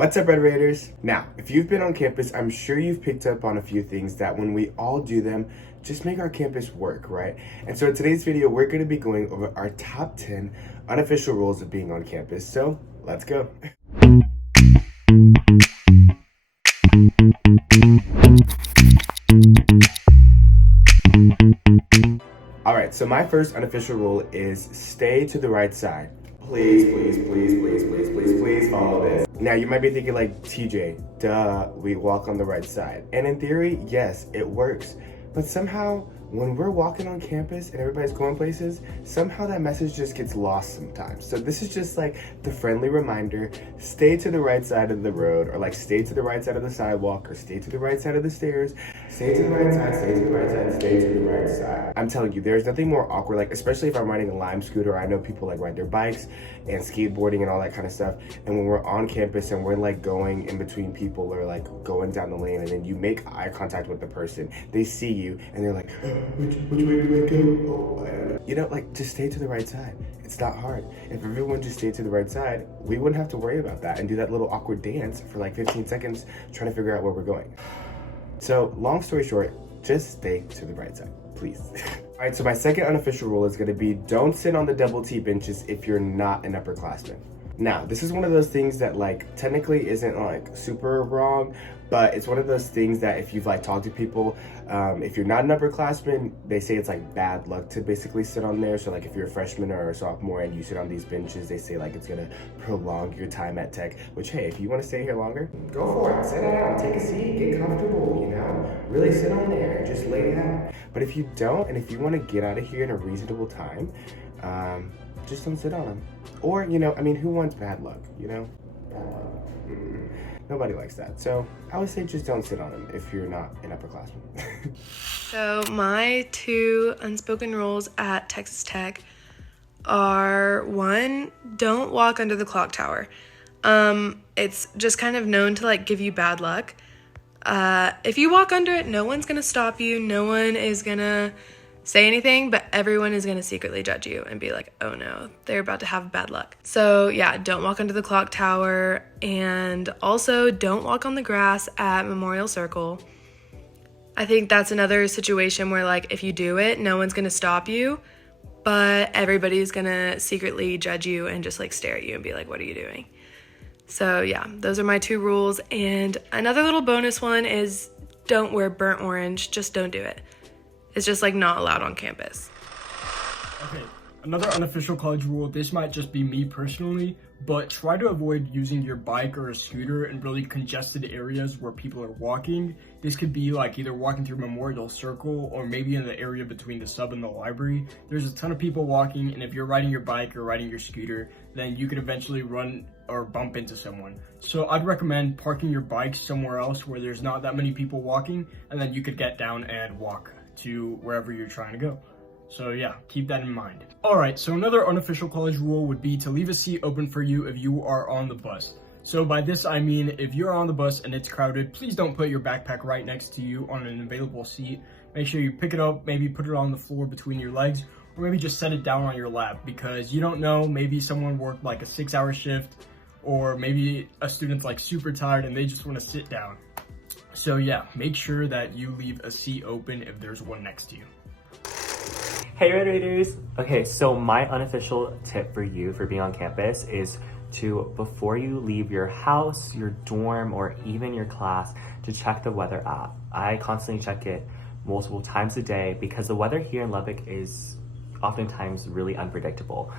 What's up, Red Raiders? Now, if you've been on campus, I'm sure you've picked up on a few things that when we all do them, just make our campus work, right? And so in today's video, we're going to be going over our top 10 unofficial rules of being on campus. So let's go. All right, so my first unofficial rule is stay to the right side. Please follow this. Now you might be thinking like, TJ, duh, we walk on the right side. And in theory, yes, it works. But somehow, when we're walking on campus and everybody's going places, somehow that message just gets lost sometimes. So this is just like the friendly reminder, stay to the right side of the road, or like stay to the right side of the sidewalk, or stay to the right side of the stairs. Stay to the right side, stay to the right side, stay to the right side. I'm telling you, there's nothing more awkward, like especially if I'm riding a Lime scooter. I know people like ride their bikes and skateboarding and all that kind of stuff. And when we're on campus and we're like going in between people or like going down the lane, and then you make eye contact with the person, they see you and they're like, which way do I go? Oh, you know, like just stay to the right side. It's not hard. If everyone just stayed to the right side, we wouldn't have to worry about that and do that little awkward dance for like 15 seconds trying to figure out where we're going. So long story short, just stay to the right side, please. All right, so my second unofficial rule is gonna be don't sit on the double T benches if you're not an upperclassman. Now, this is one of those things that like technically isn't like super wrong, but it's one of those things that if you've like talked to people, if you're not an upperclassman, they say it's like bad luck to basically sit on there. So like if you're a freshman or a sophomore and you sit on these benches, they say like it's gonna prolong your time at Tech, which hey, if you wanna stay here longer, go for it, sit down, take a seat, get comfortable, you know? Really sit on there and just lay down. But if you don't, and if you wanna get out of here in a reasonable time, just don't sit on them. Or, you know, I mean, who wants bad luck, you know? Bad luck. Nobody likes that. So I would say just don't sit on them if you're not an upperclassman. So my two unspoken rules at Texas Tech are, one, don't walk under the clock tower. It's just kind of known to like give you bad luck. If you walk under it, no one's gonna stop you. No one is gonna say anything, but everyone is gonna secretly judge you and be like, oh no, they're about to have bad luck. So yeah, don't walk under the clock tower, and also don't walk on the grass at Memorial Circle. I think that's another situation where like if you do it, no one's gonna stop you, but everybody's gonna secretly judge you and just like stare at you and be like, what are you doing? So yeah, those are my two rules. And another little bonus one is don't wear burnt orange, just don't do it. It's just like not allowed on campus. Okay, another unofficial college rule, this might just be me personally, but try to avoid using your bike or a scooter in really congested areas where people are walking. This could be like either walking through Memorial Circle or maybe in the area between the sub and the library. There's a ton of people walking, and if you're riding your bike or riding your scooter, then you could eventually run or bump into someone. So I'd recommend parking your bike somewhere else where there's not that many people walking, and then you could get down and walk to wherever you're trying to go. So yeah, keep that in mind. All right, so another unofficial college rule would be to leave a seat open for you if you are on the bus. So by this, I mean, if you're on the bus and it's crowded, please don't put your backpack right next to you on an available seat. Make sure you pick it up, maybe put it on the floor between your legs, or maybe just set it down on your lap, because you don't know, maybe someone worked like a 6-hour shift, or maybe a student's like super tired and they just want to sit down. So yeah, make sure that you leave a seat open if there's one next to you. Hey Red Raiders! Okay, so my unofficial tip for you for being on campus is to, before you leave your house, your dorm, or even your class, to check the weather app. I constantly check it multiple times a day because the weather here in Lubbock is oftentimes really unpredictable.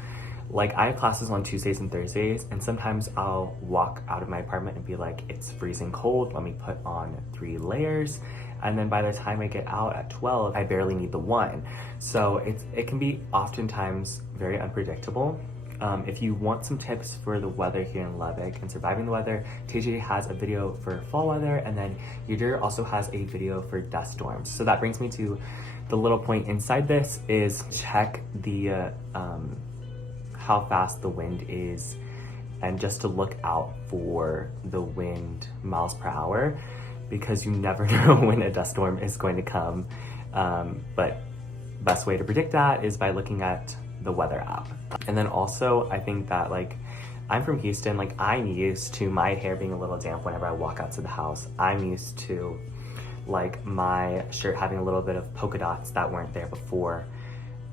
Like, I have classes on Tuesdays and Thursdays, and sometimes I'll walk out of my apartment and be like, it's freezing cold, let me put on 3 layers. And then by the time I get out at 12, I barely need the 1. So it can be oftentimes very unpredictable. If you want some tips for the weather here in Lubbock and surviving the weather, TJ has a video for fall weather, and then Yadir also has a video for dust storms. So that brings me to the little point inside this is check the how fast the wind is, and just to look out for the wind miles per hour, because you never know when a dust storm is going to come. But best way to predict that is by looking at the weather app. And then also, I think that like I'm from Houston, like I'm used to my hair being a little damp whenever I walk out to the house. I'm used to like my shirt having a little bit of polka dots that weren't there before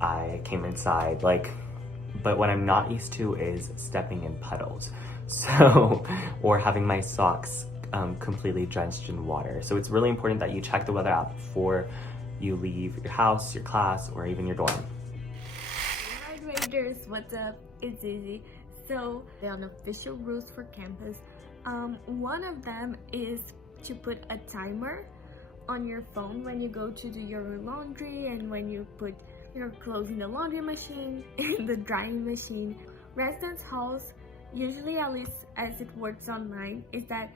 I came inside. But what I'm not used to is stepping in puddles. So, or having my socks completely drenched in water. So it's really important that you check the weather app before you leave your house, your class, or even your dorm. Hi Raiders, what's up? It's Izzy. So the unofficial rules for campus, one of them is to put a timer on your phone when you go to do your laundry and when you put your clothes in the laundry machine, in the drying machine. Residence halls, usually at least as it works online, is that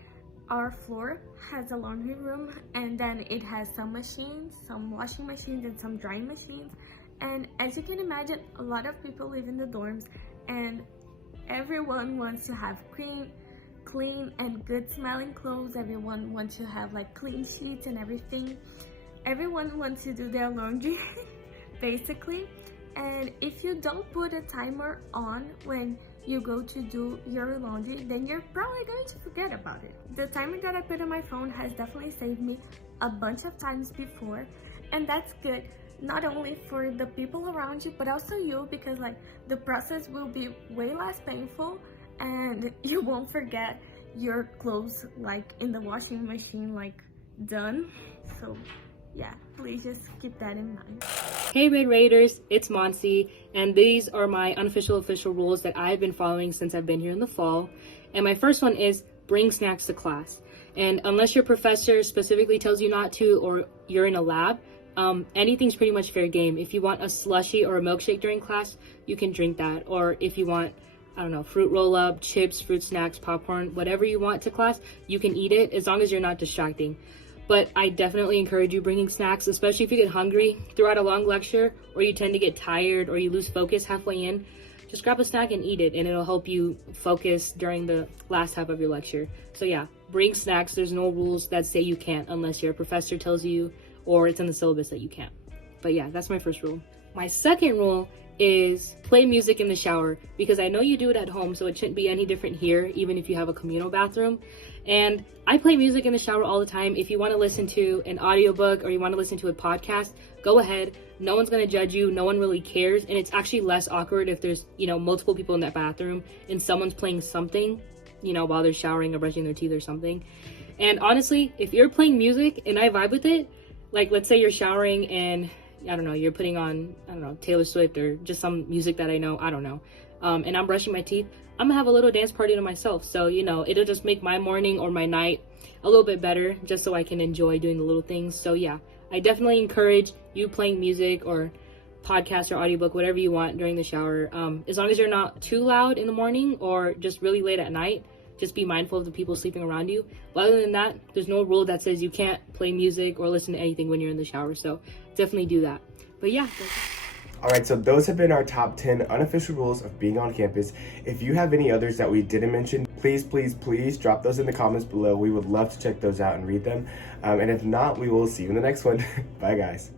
our floor has a laundry room and then it has some machines, some washing machines and some drying machines. And as you can imagine, a lot of people live in the dorms and everyone wants to have clean and good smelling clothes. Everyone wants to have like clean sheets and everything. Everyone wants to do their laundry basically. And if you don't put a timer on when you go to do your laundry, then you're probably going to forget about it. The timer that I put on my phone has definitely saved me a bunch of times before, and that's good not only for the people around you but also you, because like the process will be way less painful and you won't forget your clothes like in the washing machine like done. So yeah, please just keep that in mind. Hey Red Raiders, it's Monsi, and these are my unofficial official rules that I've been following since I've been here in the fall. And my first one is bring snacks to class. And unless your professor specifically tells you not to or you're in a lab, anything's pretty much fair game. If you want a slushie or a milkshake during class, you can drink that. Or if you want, I don't know, fruit roll-up, chips, fruit snacks, popcorn, whatever you want to class, you can eat it as long as you're not distracting. But I definitely encourage you bringing snacks, especially if you get hungry throughout a long lecture or you tend to get tired or you lose focus halfway in. Just grab a snack and eat it and it'll help you focus during the last half of your lecture. So yeah, bring snacks. There's no rules that say you can't unless your professor tells you or it's in the syllabus that you can't. But yeah, that's my first rule. My second rule is play music in the shower, because I know you do it at home, so it shouldn't be any different here, even if you have a communal bathroom. And I play music in the shower all the time. If you want to listen to an audiobook or you want to listen to a podcast, go ahead. No one's going to judge you. No one really cares. And it's actually less awkward if there's, multiple people in that bathroom and someone's playing something, while they're showering or brushing their teeth or something. And honestly, if you're playing music and I vibe with it, like let's say you're showering and I don't know, you're putting on, Taylor Swift or just some music that I know, and I'm brushing my teeth, I'm gonna have a little dance party to myself. So, it'll just make my morning or my night a little bit better, just so I can enjoy doing the little things. So yeah, I definitely encourage you playing music or podcast or audiobook, whatever you want during the shower. As long as you're not too loud in the morning or just really late at night, just be mindful of the people sleeping around you. But other than that, there's no rule that says you can't play music or listen to anything when you're in the shower. So definitely do that. But yeah. All right, so those have been our top 10 unofficial rules of being on campus. If you have any others that we didn't mention, please drop those in the comments below. We would love to check those out and read them. And if not, we will see you in the next one. Bye, guys.